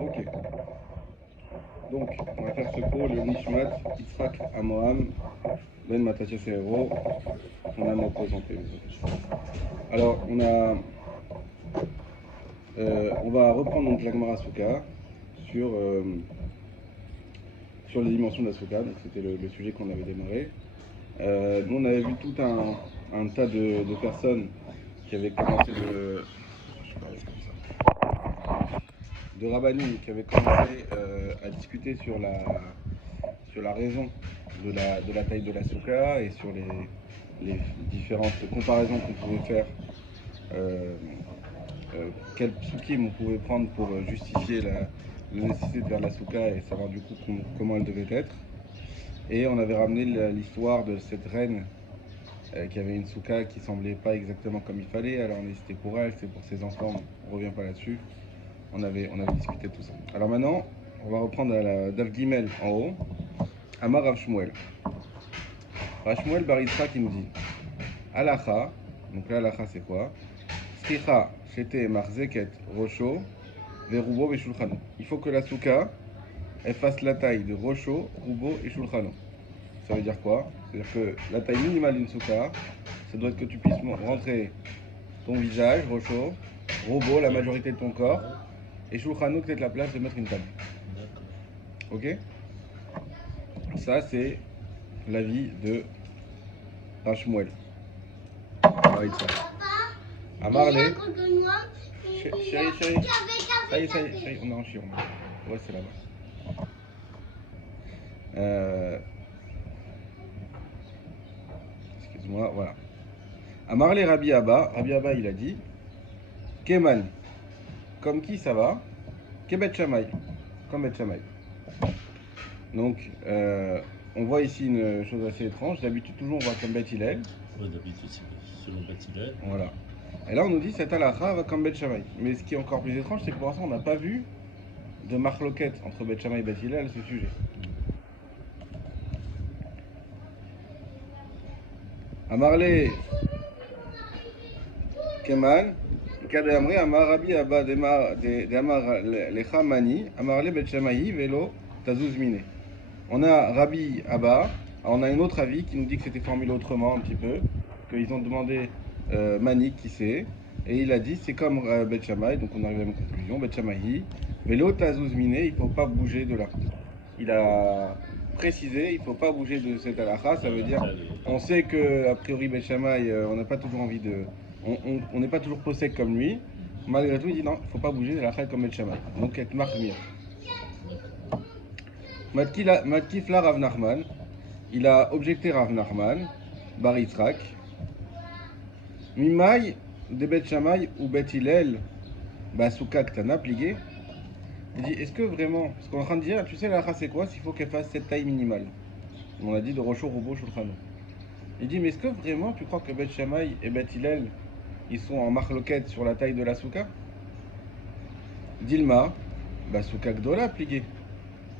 Ok. Donc, on va faire ce cours, le Nishmat, Yitzhak Amoham, Ben Matatia Seero, son âme représentée. Alors, on va reprendre donc la Gemara Souka sur les dimensions de la Souka, donc c'était le sujet qu'on avait démarré. Nous, on avait vu tout un tas de personnes qui avaient commencé de Rabbanim qui avaient commencé à discuter sur la raison de la taille de la souka et sur les différentes comparaisons qu'on pouvait faire, quel psukim on pouvait prendre pour justifier la nécessité de faire la souka et savoir du coup comment elle devait être. Et on avait ramené l'histoire de cette reine qui avait une souka qui semblait pas exactement comme il fallait. Alors c'était pour elle, c'était pour ses enfants, on revient pas là-dessus. On avait discuté de tout ça. Alors maintenant, on va reprendre à la Daf Gimel en haut. Amar Rav Shmuel. Rav Shmuel Bar Yitzhak qui nous dit Halacha, donc là halacha c'est quoi? Sricha shete marzeket rosho verubo veshulchano. Il faut que la souka elle fasse la taille de rosho, rubo et shulchano. Ça veut dire quoi? C'est-à-dire que la taille minimale d'une souka, ça doit être que tu puisses rentrer ton visage, rosho, rubo, la majorité de ton corps, et shulchano, peut-être la place de mettre une table. Ok? Ça, c'est l'avis de Rav Shmuel. Amarle. Chérie. Ça y est, chérie. On est en chien. Ouais, c'est là-bas. Excuse-moi, voilà. Amarle Rabbi Abba. Rabbi Abba, il a dit Keman. Comme qui ça va? Kebet Shamaï. Comme Bet Shamaï. Donc, on voit ici une chose assez étrange. D'habitude, toujours, on voit comme Bet Hillel. Oui, d'habitude, c'est selon Bet Hillel. Voilà. Et là, on nous dit cette halakha va comme Bet Shamaï. Mais ce qui est encore plus étrange, c'est que pour l'instant, on n'a pas vu de marloquette entre Bet Shamaï et Bet Hillel à ce sujet. Amarle Keman, Kadamri, Amarabi Abba de Amar Lechamani, Amarle Bet Shamaï, Velo Tazuzmine. On a Rabbi Abba, on a un autre avis qui nous dit que c'était formulé autrement un petit peu, qu'ils ont demandé Mani qui c'est, et il a dit c'est comme Bet Shammai, donc on arrive à la même conclusion, Bet Shammai, Velo Tazuzmine, il ne faut pas bouger de là. Il a précisé, il ne faut pas bouger de cette halakha, ça veut dire, on sait que a priori Bet Shammai, on n'a pas toujours envie de, on n'est pas toujours possède comme lui, malgré tout il dit non, il ne faut pas bouger de halakha comme Bet Shammai, donc être marmir. Matkifla Rav Nachman, il a objecté Rav Nachman, Bar Yitzhak, Mimai de Bet Shammai ou Bet Hillel, Souka Ktana, plié. Il dit, est-ce que vraiment, ce qu'on est en train de dire, tu sais la race c'est quoi? S'il faut qu'elle fasse cette taille minimale. On a dit de Rocho, Rubo, Shulchano. Il dit, mais est-ce que vraiment tu crois que Bet Shammai et Bet Hillel, ils sont en marloquette sur la taille de la souka? Dilma, Souka Gdola, plié.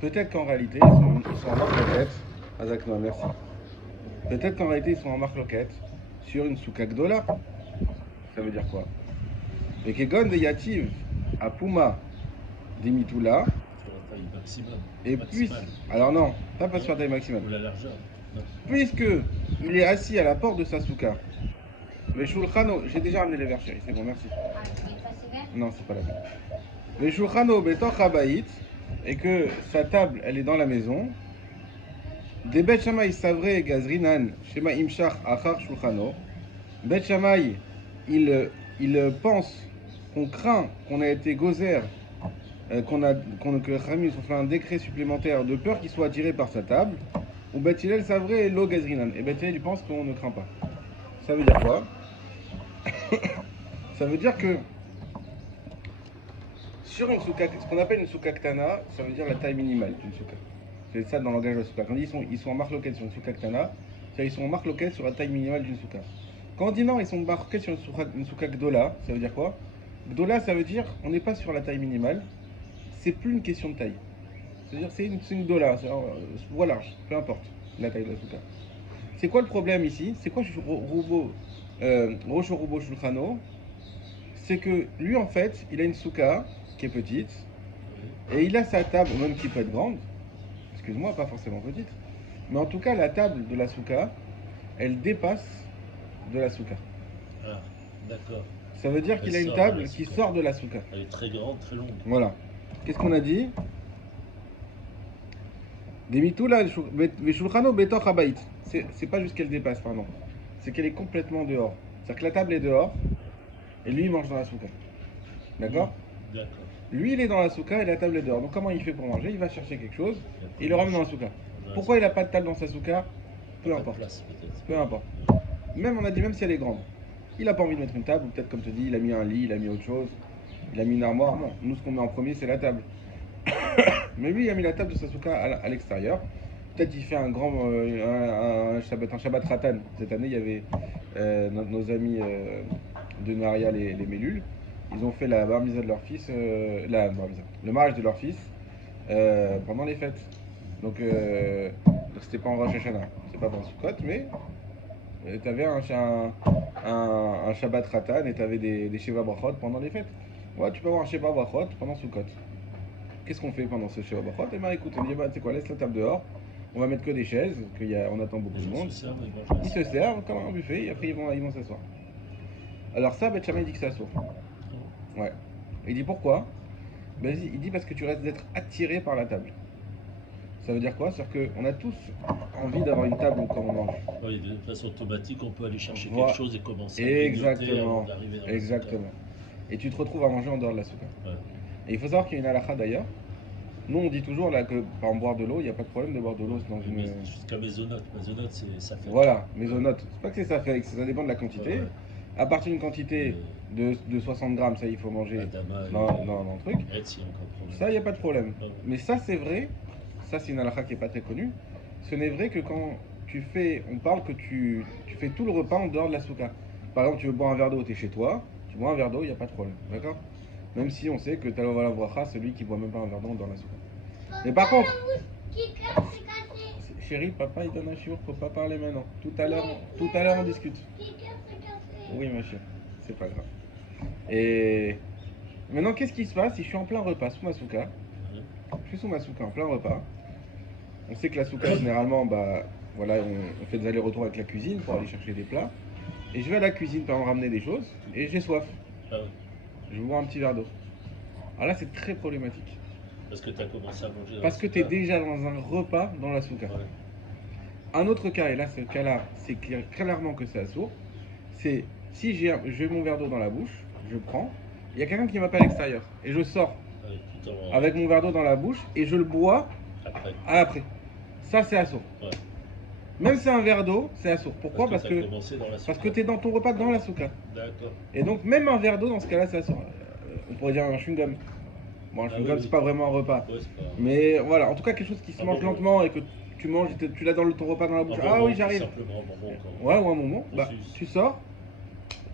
Peut-être qu'en réalité, ils sont en marloquette. Azaknoa, merci. Peut-être qu'en réalité, ils sont en marloquette sur une souka Gdola. Ça veut dire quoi? Et Kegon de Yativ à Puma Dimitula. Sur la taille maximale. Et puis, alors non, pas sur la taille maximale. Ou la largeur. Non. Puisque il est assis à la porte de sa souka. Le Shulchano, j'ai déjà ramené les verres, chérie, c'est bon, merci. Non, c'est pas la peine. Le Shulchano Betoch Habayit, et que sa table, elle est dans la maison. Des Bet Shammai Savré Gazrinan Shema Imshach Achar Shulchano. Bet Shammai, il pense qu'on craint qu'on a été gozer, que Khamim ont fait un décret supplémentaire de peur qu'il soit attiré par sa table. Ou Bet Hillel Savré Lo Gazrinan. Et Bet Hillel, il pense qu'on ne craint pas. Ça veut dire quoi? Ça veut dire que sur une souka, ce qu'on appelle une souka ktana, ça veut dire la taille minimale d'une souka. C'est ça dans le langage de la souka. Quand ils sont en marloquette sur une souka ktana, c'est-à-dire ils sont en marloquette sur la taille minimale d'une souka. Quand on dit non, ils sont en marloquette sur une souka gdola, ça veut dire quoi? Gdola, ça veut dire on n'est pas sur la taille minimale, c'est plus une question de taille. C'est-à-dire c'est une gdola, voilà, peu importe la taille de la souka. C'est quoi le problème ici? C'est quoi Rocho Shulchano? C'est que lui en fait, il a une souka qui est petite, Et il a sa table, même qui peut être grande, excuse-moi, pas forcément petite, mais en tout cas, la table de la souka, elle dépasse de la souka. Ah, d'accord. Ça veut dire Elle qu'il a une sort de la table qui souka. sort de la souka. Elle est très grande, très longue. Voilà. Qu'est-ce qu'on a dit? Demitula Veshulchano Betoch Habayit. C'est pas juste qu'elle dépasse, pardon. C'est qu'elle est complètement dehors. C'est-à-dire que la table est dehors et lui il mange dans la souka. D'accord? D'accord. Lui il est dans la souka et la table est dehors. Donc comment il fait pour manger? Il va chercher quelque chose et il le ramène dans la souka. Pourquoi il n'a pas de table dans sa souka? Peu importe. Place, peut-être. Peu importe. Même on a dit même si elle est grande. Il n'a pas envie de mettre une table, ou peut-être comme tu dis, il a mis un lit, il a mis autre chose, il a mis une armoire. Non, nous ce qu'on met en premier c'est la table. Mais lui il a mis la table de sa souka à l'extérieur. Peut-être il fait un grand un Shabbat Ratan. Cette année il y avait nos amis de Naria, les Mélules. Ils ont fait la bar mitzvah de leur fils, le mariage de leur fils pendant les fêtes. Donc c'était pas en Rosh Hashanah, c'est pas pendant Sukkot, mais t'avais un Shabbat Ratan et t'avais des Sheva Brachot pendant les fêtes. Ouais, tu peux avoir un Sheva Brachot pendant Sukkot. Qu'est-ce qu'on fait pendant ce Sheva Brachot? Eh ben écoute, on dit, bah, tu sais quoi, laisse la table dehors, on va mettre que des chaises, on attend beaucoup de monde. Ils se servent comme un buffet et après ils vont s'asseoir. Alors ça, Beth Shammai dit que c'est assourd. Ouais. Il dit pourquoi? Ben, il dit parce que tu restes d'être attiré par la table. Ça veut dire quoi? C'est-à-dire qu'on a tous envie d'avoir une table quand on mange. Oui, de façon automatique, on peut aller chercher Voilà. quelque chose et commencer à Exactement. d'arriver dans Exactement. Et tu te retrouves à manger en dehors de la souka. Ouais. Et il faut savoir qu'il y a une halakha d'ailleurs. Nous on dit toujours là que par exemple boire de l'eau, il n'y a pas de problème de boire de l'eau dans une. Jusqu'à maisonnote. Maisonnote, ça fait. Voilà, maisonnote. C'est pas que c'est ça fait, ça dépend de la quantité. Ouais. À partir d'une quantité de 60 grammes, ça il faut manger dans le truc. Ça, il n'y a pas de problème. Ouais. Mais ça, c'est vrai, ça c'est une halakha qui n'est pas très connue. Ce n'est vrai que quand on parle que tu fais tout le repas en dehors de la souka. Par exemple, tu veux boire un verre d'eau, tu es chez toi, tu bois un verre d'eau, il n'y a pas de problème. D'accord? Même si on sait que Talova la Bracha, celui qui boit même pas un verre d'eau dans la souka. Mais par contre, chérie, papa il donne un chiour, faut pas parler maintenant. Tout à l'heure on discute. Oui, ma chérie, c'est pas grave. Et maintenant, qu'est-ce qui se passe si je suis en plein repas sous ma souka? Je suis sous ma souka en plein repas. On sait que la souka, généralement, bah, voilà, on fait des allers-retours avec la cuisine pour aller chercher des plats. Et je vais à la cuisine pour en ramener des choses et j'ai soif. Ah ouais. Je vais boire un petit verre d'eau. Alors là, c'est très problématique. Parce que tu as commencé à manger dans Parce que tu es déjà dans un repas dans la souka. Ouais. Un autre cas, et là, ce cas-là, c'est clairement que c'est assourd, c'est si j'ai mon verre d'eau dans la bouche, je prends, il y a quelqu'un qui m'appelle à l'extérieur et je sors avec mon verre d'eau dans la bouche et je le bois après. Ça, c'est assourd. Ouais. Même si c'est un verre d'eau, c'est assourd. Pourquoi? Parce que tu es dans ton repas dans la souka. D'accord. Et donc, même un verre d'eau, dans ce cas-là, c'est assourd. On pourrait dire un chewing-gum. Bon, un chewing-gum, c'est pas vraiment un repas. Ouais, pas... Mais voilà, en tout cas, quelque chose qui se mange lentement et que tu manges, tu l'as dans ton repas dans la bouche. Ah oui, j'arrive. Ouais, ou un moment. Bah, tu sors.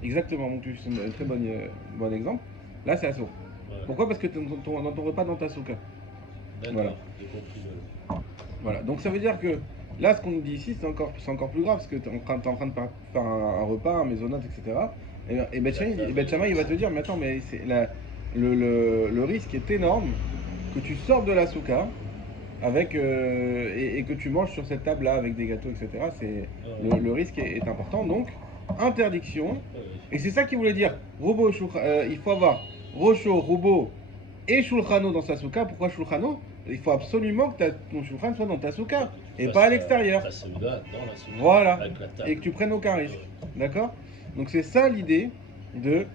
Exactement, donc c'est un très bon exemple. Là, c'est assourd. Ouais. Pourquoi? Parce que tu es dans ton repas dans ta souka. Voilà. Voilà, donc ça veut dire que là, ce qu'on nous dit ici, c'est encore plus grave parce que tu es en train de faire un repas, un maisonnote, etc. Et Beth Shammai, il va te dire, mais attends, mais le risque est énorme que tu sortes de la souka avec, et que tu manges sur cette table-là avec des gâteaux, etc. Le risque est important, donc interdiction. Et c'est ça qu'il voulait dire. Il faut avoir Rocho, Rubo et Shulchano dans sa souka. Pourquoi Shulchano? Il faut absolument que ton shulchan soit dans ta souka et pas à l'extérieur. Voilà. Et que tu prennes aucun risque. D'accord? Donc c'est ça l'idée de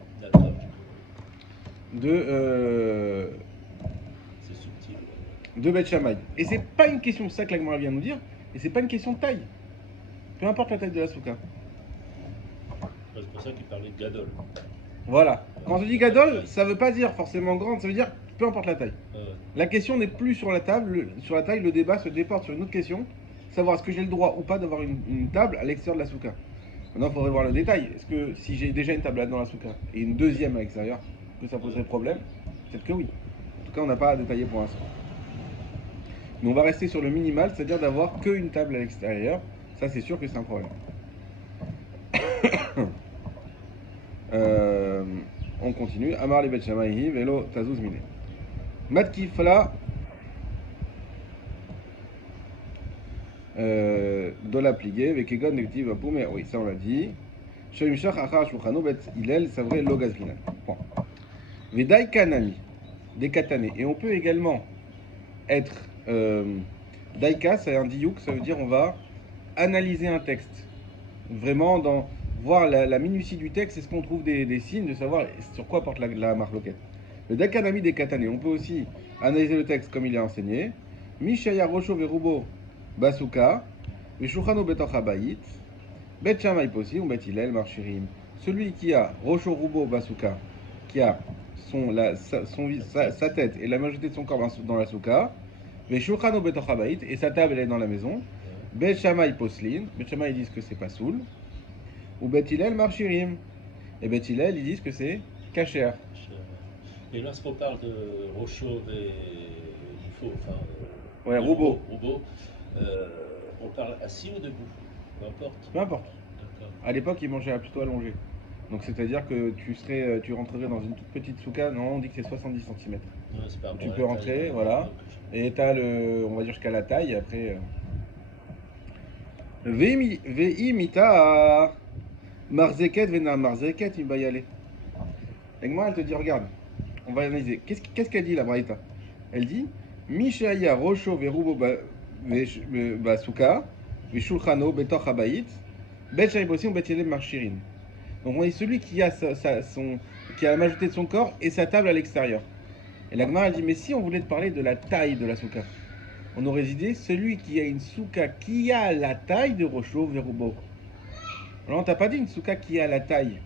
Beth Shammai. Et c'est pas une question, ça que la Gemara vient nous dire, et c'est pas une question de taille. Peu importe la taille de la souka. C'est pour ça qu'il parlait de gadol. Voilà. Quand on dit gadol, ça veut pas dire forcément grande, ça veut dire peu importe la taille. La question n'est plus sur la table, sur la taille, le débat se déporte sur une autre question, savoir est-ce que j'ai le droit ou pas d'avoir une table à l'extérieur de la souka. Maintenant, il faudrait voir le détail. Est-ce que si j'ai déjà une table là dans la souka et une deuxième à l'extérieur, que ça poserait problème? Peut-être que oui. En tout cas, on n'a pas à détailler pour l'instant. Mais on va rester sur le minimal, c'est-à-dire d'avoir qu'une table à l'extérieur. Ça, c'est sûr que c'est un problème. On continue. Amar li Beth Shammai velo tazuz mine. Matkifla Dola plié, Vekegon Negative Apoum, oui, ça on l'a dit. Shemishach Achar Shulchano Bet Hillel, c'est vrai, Logazrina. Point. Vedai Kanami, des katané. Et on peut également être. Daika, c'est un diouk, ça veut dire on va analyser un texte. Vraiment, voir la minutie du texte, est-ce qu'on trouve des signes de savoir sur quoi porte la marloquette. Le Dakanami des katané, on peut aussi analyser le texte comme il est enseigné. Mishaya Rosho Verubo Basuka, Veshuchano Betoch Habayit, Bet Shammai Possi, ou Bet Hillel Marchirim. Celui qui a Rosho Rubo Basuka, qui a sa tête et la majorité de son corps dans la souka, Veshuchano Betoch Habayit, et sa table elle est dans la maison. Bet Shammai Poslin, Bet Shammai ils disent que c'est pas soul, ou Bet Hillel Marchirim. Et Bet Hillel ils disent que c'est kasher. Et lorsqu'on parle de Rochot et Dufo, enfin. Ouais, Rubo. On parle assis ou debout? Peu importe. Peu importe. À l'époque, ils mangeaient plutôt allongé. Donc c'est-à-dire que tu rentrerais dans une toute petite souka, non, on dit que c'est 70 cm. Ouais, c'est pas tu peux rentrer, voilà. Et tu as on va dire jusqu'à la taille, et après. Ve'imita Marzeket vena Marzeket, il va y aller. Et moi, elle te dit, regarde, on va analyser. Qu'est-ce qu'elle dit la Braïta? Elle dit Mishaya Rosho Verubo Basuka, Veshulchano Betoch Habayit, Bet Shammai Possi ou Bet Hillel Marchirin. Donc on est celui qui a la majorité de son corps et sa table à l'extérieur. Et la Gemara dit mais si on voulait te parler de la taille de la souka, on aurait dit celui qui a une souka qui a la taille de Rosho Verubo. Alors on t'a pas dit une souka qui a la taille.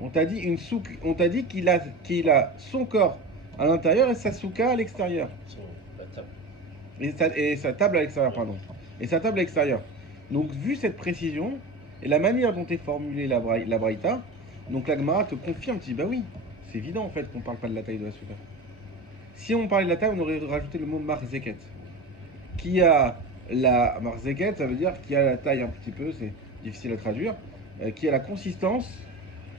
On t'a dit qu'il a son corps à l'intérieur et sa souka à l'extérieur. Et sa table à l'extérieur, pardon. Et sa table à l'extérieur. Donc vu cette précision et la manière dont est formulée la braïta, donc la Gemara te confirme, tu dis bah oui, c'est évident en fait qu'on parle pas de la taille de la souka. Si on parlait de la taille, on aurait rajouté le mot marzeket. Qui a la marzeket, ça veut dire qui a la taille un petit peu, c'est difficile à traduire, qui a la consistance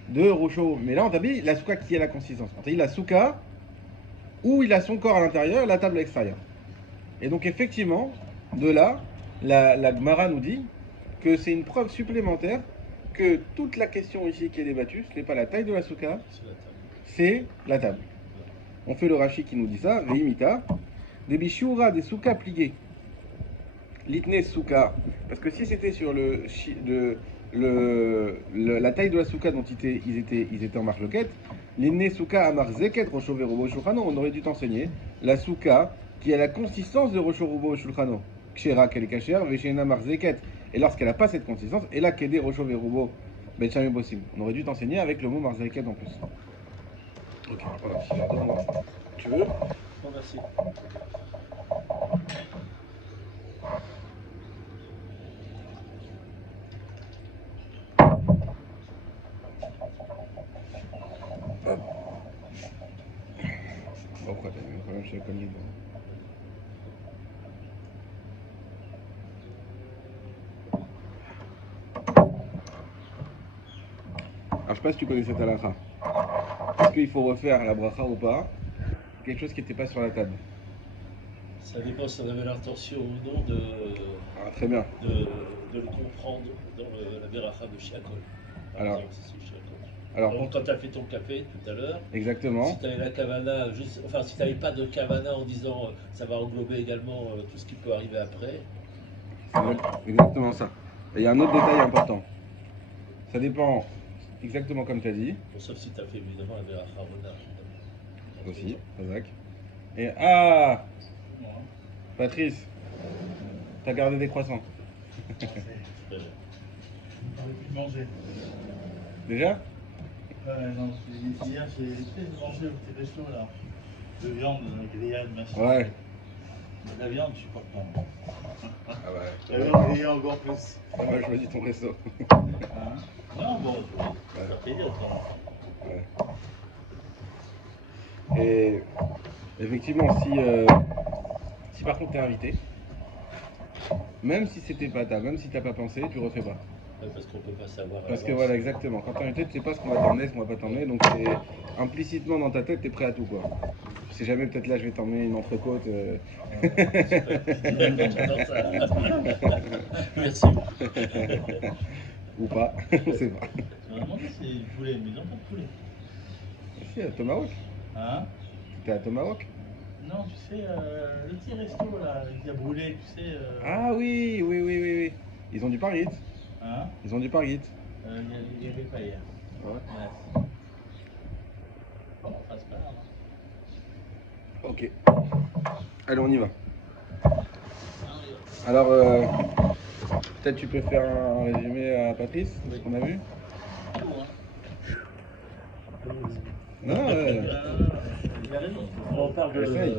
de Rocho. Mais là, on t'a dit la souka qui a la consistance. On t'a dit la souka où il a son corps à l'intérieur et la table à l'extérieur. Et donc, effectivement, de là, la Gemara nous dit que c'est une preuve supplémentaire que toute la question ici qui est débattue, ce n'est pas la taille de la souka, c'est la table. On fait le Rashi qui nous dit ça, Veimita, des bishura des souka pliés. Litne souka. Parce que si c'était sur la taille de la souka dont ils étaient en marloquette, l'itne souka amar zeket rosho verubo shulchano, on aurait dû t'enseigner la souka qui a la consistance de rosho verubo shulchano. Kshera qu'elle est kasher, veshena amar zeket. Et lorsqu'elle n'a pas cette consistance, et là kede rosho verubo bet shammai possim. On aurait dû t'enseigner avec le mot marzeket en plus. Ok, voilà, donne-moi. Tu veux? Non, merci. Hop. Pourquoi t'as un problème chez le collier? Alors je sais pas si tu connais cette halakha. Est-ce qu'il faut refaire la bracha ou pas? Quelque chose qui n'était pas sur la table. Ça dépend si on avait l'intention ou non très bien. de le comprendre dans la beracha de Shiakol. Alors, donc, quand tu as fait ton café tout à l'heure, exactement. Si tu avais la kavana, si tu n'avais pas de kavana en disant ça va englober également tout ce qui peut arriver après. C'est exactement ça. Et il y a un autre détail important. Ça dépend exactement comme tu as dit. Bon, sauf si tu as fait évidemment la beracha Rona. Aussi, Razak. Et Patrice, t'as gardé des croissants. J'ai envie de manger. Déjà? Non, hier j'ai essayé de manger au petit resto là. De viande, grillade, machin. Ouais. La viande, je suis pas content. Ah ouais. La viande grillée encore plus. On va choisir ton resto. Non, bon, ça va payer autant. Ouais. Et effectivement, si par contre t'es invité, même si c'était pas même si t'as pas pensé, tu refais pas. Ouais, parce qu'on peut pas savoir. à Parce que l'avance. voilà, exactement. Quand t'es invité, tu sais pas ce qu'on va t'emmener, ce qu'on va pas t'emmener. Donc c'est implicitement dans ta tête, t'es prêt à tout quoi. Tu sais jamais, peut-être là, je vais t'emmener une entrecôte. J'adore ça. Merci. Ou pas, on sait pas. Je me demandé si c'est du poulet, mais ils ont pas de poulet. Si, à Tomahawk. Hein? T'es à Tomahawk. Non, tu sais, le petit resto là, qui a brûlé, tu sais. Ah oui, oui, oui, oui, oui. Ils ont du Pargit. Hein? Ils ont du Pargit. Il y avait pas hier. Ouais. Ouais. Bon, enfin, c'est pas grave. Ok. Allez, on y va. Hein. Alors, peut-être tu peux faire un résumé à Patrice de ce qu'on a vu. Non, Il a raison. On parle de. Essaye.